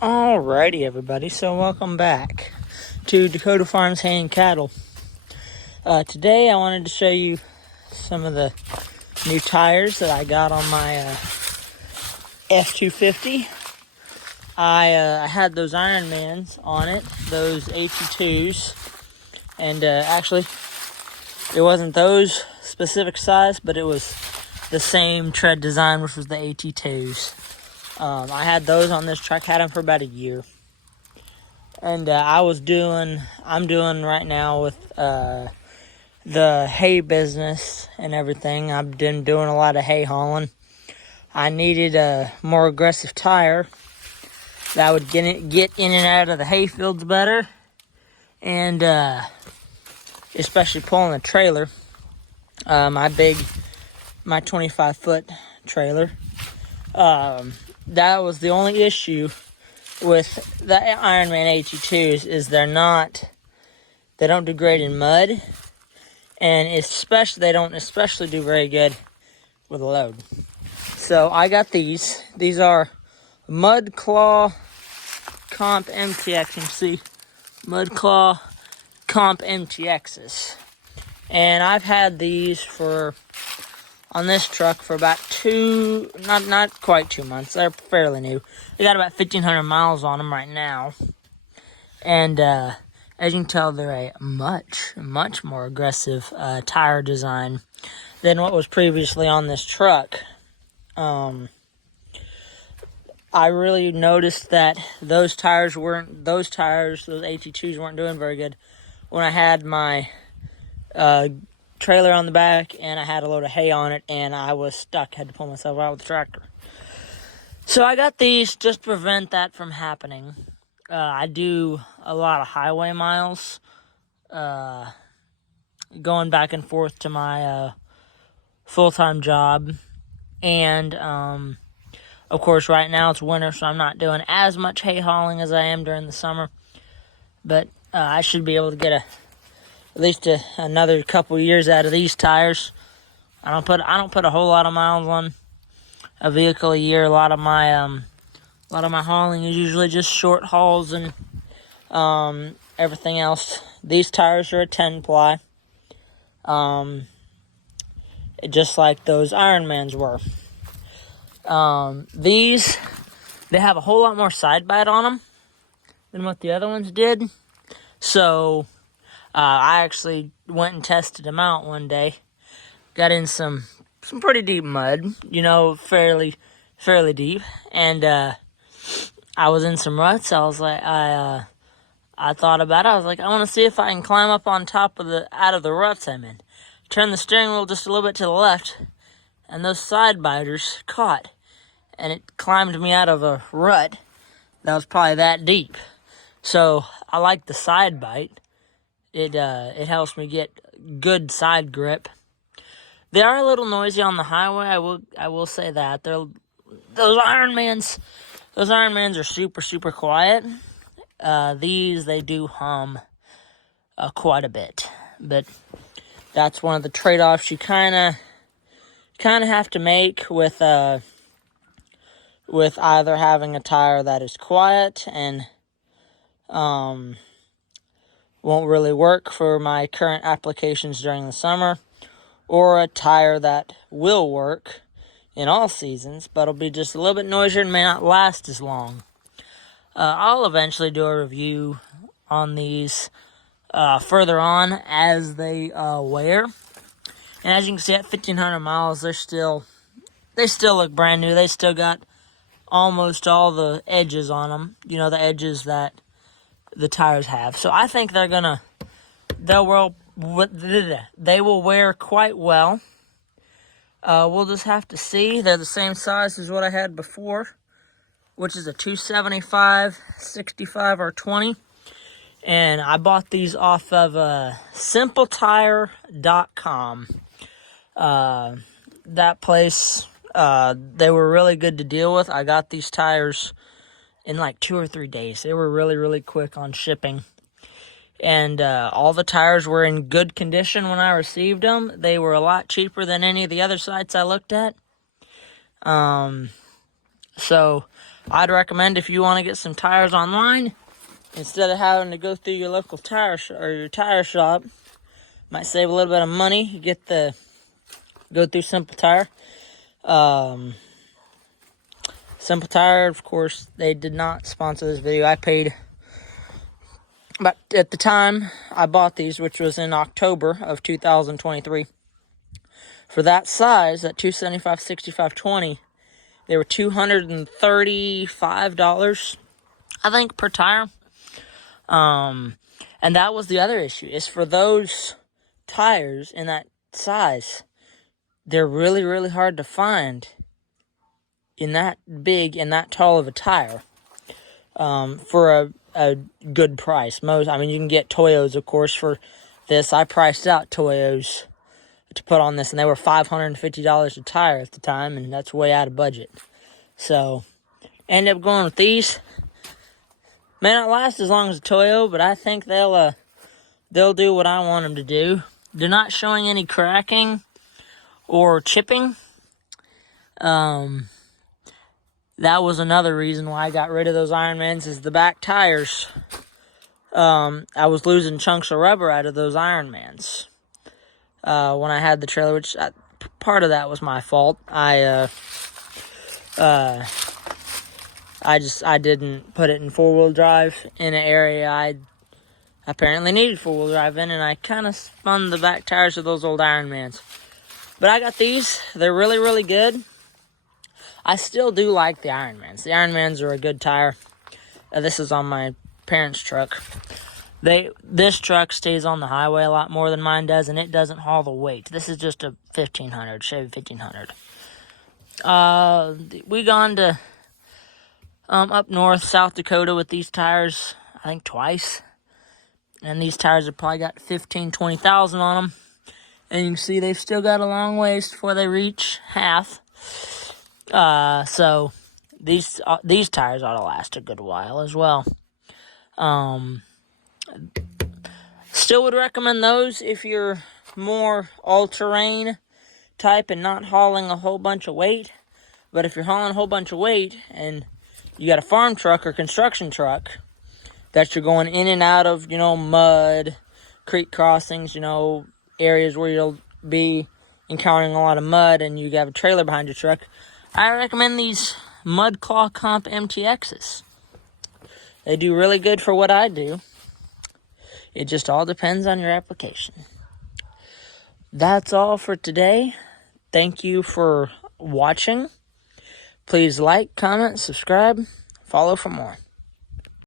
Alrighty, everybody, so welcome back to Dakota Farms Hay and Cattle. Today I wanted to show you some of the new tires that I got on my F250. I had those Ironmans on it, those AT2s, and actually it wasn't those specific size, but it was the same tread design, which was the AT2s. I had those on this truck, had them for about a year. And I'm doing right now with the hay business and everything. I've been doing a lot of hay hauling. I needed a more aggressive tire that would get in and out of the hay fields better, and especially pulling a trailer. My 25-foot trailer. That was the only issue with the Ironman AT2s is they don't do great in mud, and they don't especially do very good with a load. So I got these. These are Mud Claw Comp MTX. You can see Mud Claw Comp MTXs, and I've had these on this truck for about not quite 2 months. They're fairly new. They got about 1,500 miles on them right now. And as you can tell, they're a much more aggressive tire design than what was previously on this truck. I really noticed that those AT2s weren't doing very good when I had my trailer on the back and I had a load of hay on it and I was stuck, had to pull myself out with the tractor. So I got these just to prevent that from happening. I do a lot of highway miles, going back and forth to my full-time job, and of course right now it's winter, so I'm not doing as much hay hauling as I am during the summer, but I should be able to get at least another couple years out of these tires. I don't put a whole lot of miles on a vehicle a year. A lot of my hauling is usually just short hauls and everything else. These tires are a 10-ply, just like those Ironmans were. They have a whole lot more side bite on them than what the other ones did. So I actually went and tested them out one day. Got in some pretty deep mud, fairly deep, and I was in some ruts. I was like, I thought about it. I was like, I want to see if I can climb up on top out of the ruts I'm in. Turn the steering wheel just a little bit to the left, and those side biters caught, and it climbed me out of a rut that was probably that deep. So I like the side bite. It helps me get good side grip. They are a little noisy on the highway. I will say that. Those Ironmans are super quiet. These they do hum quite a bit, but that's one of the trade-offs you kind of have to make with either having a tire that is quiet and won't really work for my current applications during the summer, or a tire that will work in all seasons, but it'll be just a little bit noisier and may not last as long. I'll eventually do a review on these further on as they wear. And as you can see, at 1,500 miles, they still look brand new. They still got almost all the edges on them, the edges that the tires have. So I think they will wear quite well. We'll just have to see. They're the same size as what I had before, which is a 275, 65, or 20. And I bought these off of simpletire.com. That place, they were really good to deal with. I got these tires in like 2 or 3 days. They were really quick on shipping. And all the tires were in good condition when I received them. They were a lot cheaper than any of the other sites I looked at. So I'd recommend if you want to get some tires online, instead of having to go through your local tire or your tire shop, might save a little bit of money. You go through Simple Tire. Simple Tire, of course, they did not sponsor this video. I paid, but at the time I bought these, which was in October of 2023, for that size, that 275 6520, they were $235, I think, per tire. And that was the other issue, is for those tires in that size, they're really, really hard to find in that big and that tall of a tire, for a good price. You can get Toyos, of course, for this. I priced out Toyos to put on this, and they were $550 a tire at the time, and that's way out of budget. So, ended up going with these. May not last as long as a Toyo, but I think they'll do what I want them to do. They're not showing any cracking or chipping. That was another reason why I got rid of those Ironmans, is the back tires. I was losing chunks of rubber out of those Ironmans when I had the trailer, which part of that was my fault. I didn't put it in 4-wheel drive in an area I apparently needed 4-wheel drive in, and I kind of spun the back tires of those old Ironmans. But I got these. They're really, really good. I still do like the Ironmans. The Ironmans are a good tire. This is on my parents' truck. This truck stays on the highway a lot more than mine does, and it doesn't haul the weight. This is just a 1500, Chevy 1500. We gone to up north, South Dakota with these tires, I think twice. And these tires have probably got 15, 20,000 on them. And you can see they've still got a long ways before they reach half. So these tires ought to last a good while as well. Still would recommend those if you're more all-terrain type and not hauling a whole bunch of weight. But if you're hauling a whole bunch of weight and you got a farm truck or construction truck that you're going in and out of, mud, creek crossings, areas where you'll be encountering a lot of mud and you have a trailer behind your truck, I recommend these Mud Claw Comp MTXs. They do really good for what I do. It just all depends on your application. That's all for today. Thank you for watching. Please like, comment, subscribe, follow for more.